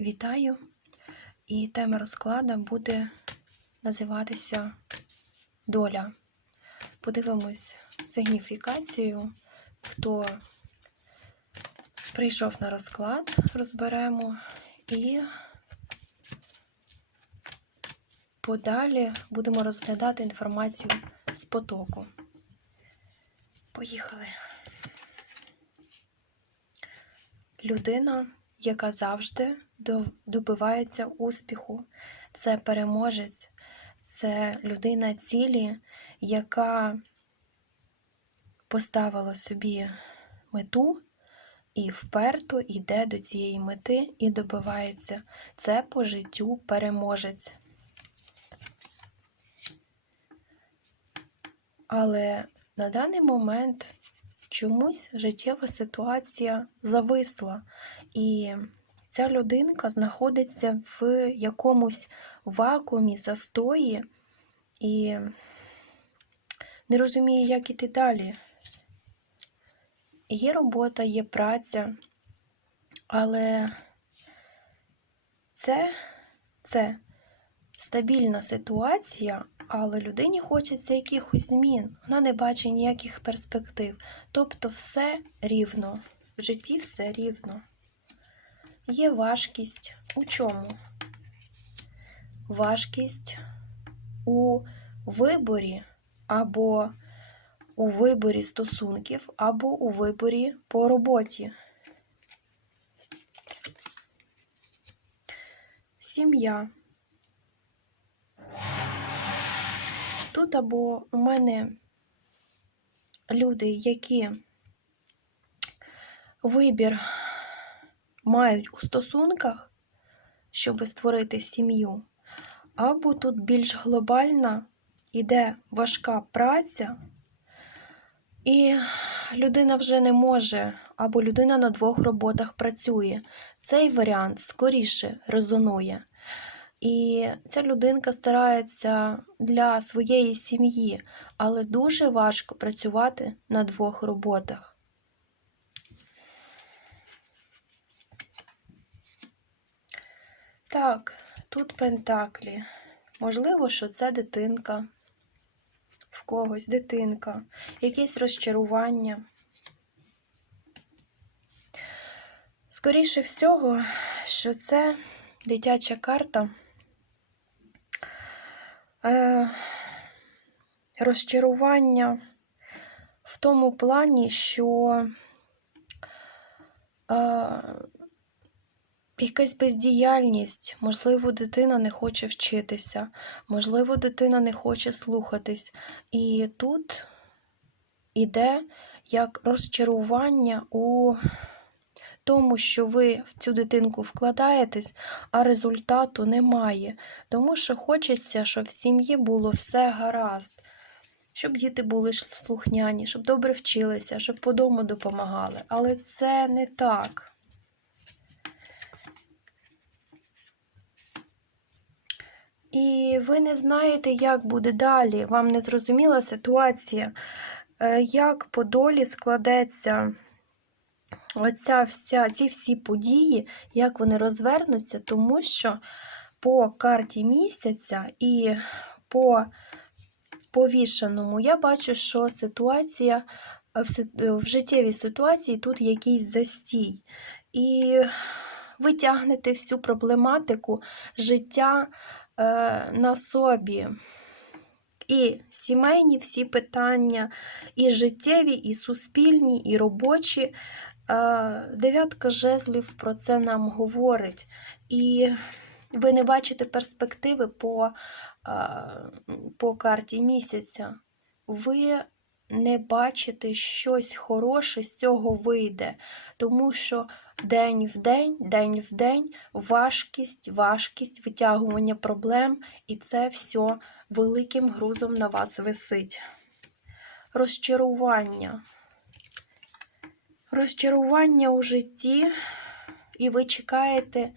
Вітаю! І тема розкладу буде називатися Доля. Подивимось сигніфікацію, хто прийшов на розклад, розберемо і подалі будемо розглядати інформацію з потоку. Поїхали. Людина, яка завжди добивається успіху, це переможець, це людина цілі, яка поставила собі мету і вперто йде до цієї мети і добивається. Це по життю переможець. Але на даний момент чомусь життєва ситуація зависла, і ця людинка знаходиться в якомусь вакуумі, застої і не розуміє, як іти далі. Є робота, є праця, але це, це стабільна ситуація, але людині хочеться якихось змін. Вона не бачить ніяких перспектив. Тобто все рівно. В житті все рівно. Є важкість у чому? Важкість у виборі або у виборі стосунків, або у виборі по роботі. Сім'я. Тут або у мене люди, які вибір мають у стосунках, щоб створити сім'ю, або тут більш глобальна іде важка праця, і людина вже не може, або людина на двох роботах працює. Цей варіант скоріше резонує. І ця людинка старається для своєї сім'ї, але дуже важко працювати на двох роботах. Так, тут пентаклі. Можливо, що це дитинка, в когось дитинка, якесь розчарування. Скоріше всього, що це дитяча карта е, розчарування в тому плані, що е, якась бездіяльність, можливо, дитина не хоче вчитися, можливо, дитина не хоче слухатись. І тут іде як розчарування у тому, що ви в цю дитинку вкладаєтесь, а результату немає. Тому що хочеться, щоб в сім'ї було все гаразд, щоб діти були слухняні, щоб добре вчилися, щоб по дому допомагали. Але це не так. І ви не знаєте, як буде далі. Вам не зрозуміла ситуація, е, як по долі складеться оця вся, ці всі події, як вони розвернуться, тому що по карті місяця і по повішеному я бачу, що ситуація е, в, в життєвій ситуації тут якийсь застій. І ви тягнете всю проблематику життя е, на собі. І сімейні всі питання, і життєві, і суспільні, і робочі. Е, Дев'ятка жезлів про це нам говорить. І ви не бачите перспективи по, е, по карті місяця. Ви не бачите щось хороше з цього вийде, тому що день в день, день в день, важкість, важкість, витягування проблем, і це все великим грузом на вас висить. Розчарування. Розчарування у житті, і ви чекаєте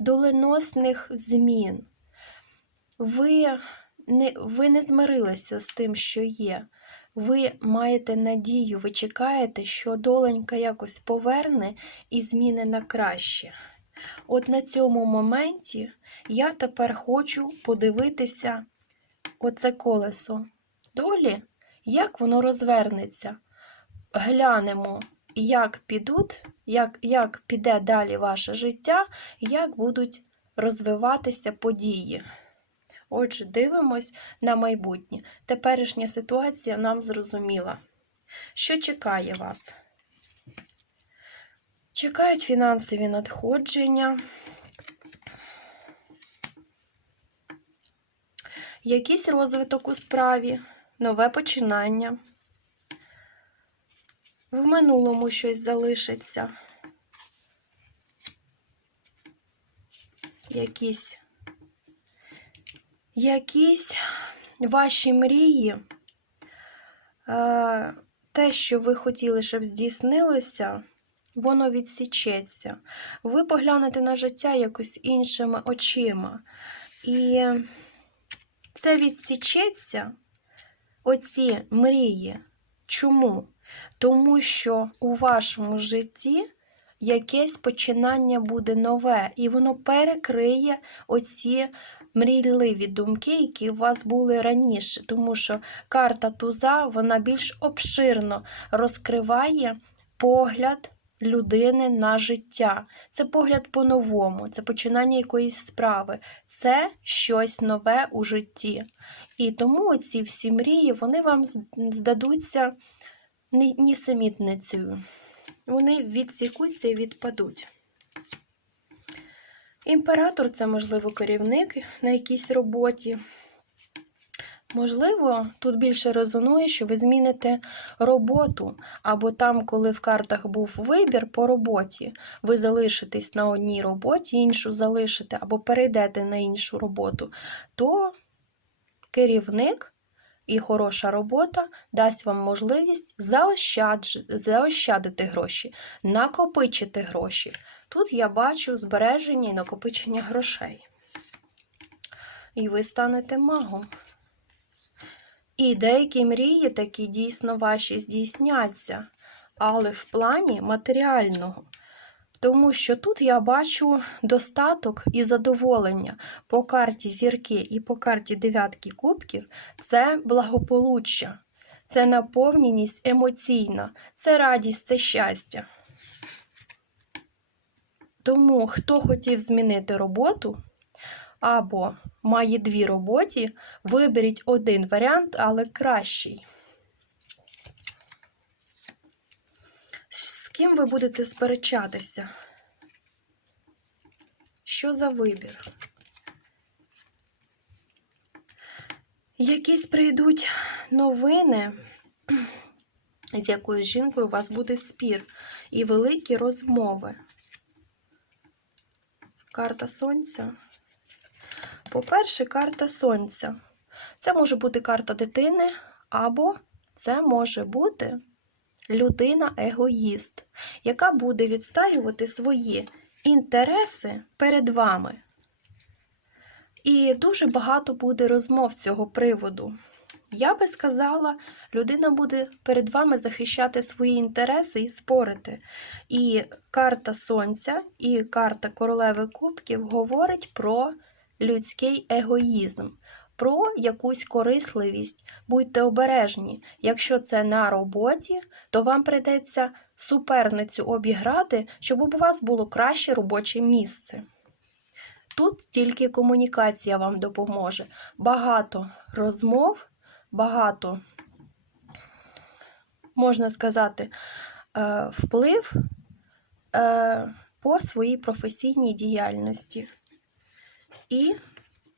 доленосних змін. Ви не, ви не змирилися з тим, що є. Ви маєте надію, ви чекаєте, що доленька якось поверне і зміни на краще. От на цьому моменті я тепер хочу подивитися оце колесо долі, як воно розвернеться. Глянемо, як підуть, як, як піде далі ваше життя, як будуть розвиватися події. Отже, дивимось на майбутнє. Теперішня ситуація нам зрозуміла. Що чекає вас? Чекають фінансові надходження, якийсь розвиток у справі, нове починання. В минулому щось залишиться. Якісь, якісь ваші мрії, е, те, що ви хотіли, щоб здійснилося, воно відсічеться. Ви поглянете на життя якось іншими очима. І це відсічеться, оці мрії. Чому? Тому що у вашому житті якесь починання буде нове, і воно перекриє оці мрійливі думки, які у вас були раніше. Тому що карта туза вона більш обширно розкриває погляд людини на життя. Це погляд по-новому, це починання якоїсь справи, це щось нове у житті. І тому ці всі мрії вони вам здадуться нісамітницею. Вони відсікуться і відпадуть. Імператор це, можливо, керівник на якійсь роботі. Можливо, тут більше резонує, що ви зміните роботу, або там, коли в картах був вибір по роботі, ви залишитесь на одній роботі, іншу залишите, або перейдете на іншу роботу, то керівник і хороша робота дасть вам можливість заощадити гроші, накопичити гроші. Тут я бачу збереження і накопичення грошей. І ви станете магом. І деякі мрії такі дійсно ваші здійсняться, але в плані матеріального. Тому що тут я бачу достаток і задоволення по карті зірки і по карті дев'ятки кубків це благополуччя, це наповненість емоційна, це радість, це щастя. Тому, хто хотів змінити роботу або має дві роботи, виберіть один варіант, але кращий. З ким ви будете сперечатися? Що за вибір? Якісь прийдуть новини, з якоюсь жінкою у вас буде спір і великі розмови. Карта Сонця. По-перше, карта Сонця. Це може бути карта дитини, або це може бути людина-егоїст, яка буде відстаювати свої інтереси перед вами. І дуже багато буде розмов з цього приводу. Я би сказала, людина буде перед вами захищати свої інтереси і спорити. І карта Сонця, і карта Королеви Кубків говорить про людський егоїзм, про якусь корисливість. Будьте обережні. Якщо це на роботі, то вам прийдеться суперницю обіграти, щоб у вас було краще робоче місце. Тут тільки комунікація вам допоможе. Багато розмов, багато, можна сказати, е, вплив е, по своїй професійній діяльності. І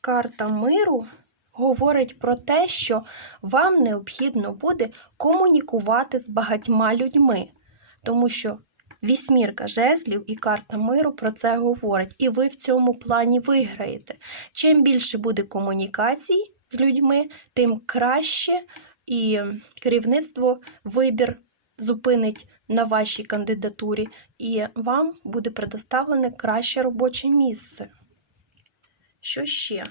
карта миру говорить про те, що вам необхідно буде комунікувати з багатьма людьми, тому що вісьмірка жезлів і карта миру про це говорить, і ви в цьому плані виграєте. Чим більше буде комунікацій з людьми, тим краще і керівництво вибір зупинить на вашій кандидатурі, і вам буде предоставлене краще робоче місце. Що ще?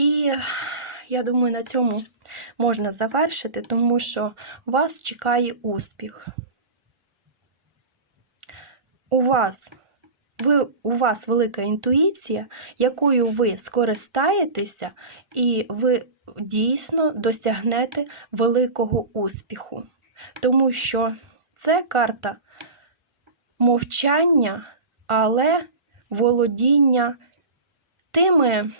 І я думаю, на цьому можна завершити, тому що вас чекає успіх. у вас, ви, у вас велика інтуїція, якою ви скористаєтеся, і ви дійсно досягнете великого успіху. Тому що це карта мовчання, але володіння тими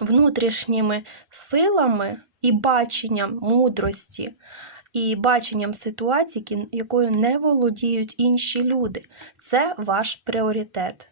внутрішніми силами і баченням мудрості, і баченням ситуації, якою не володіють інші люди. Це ваш пріоритет.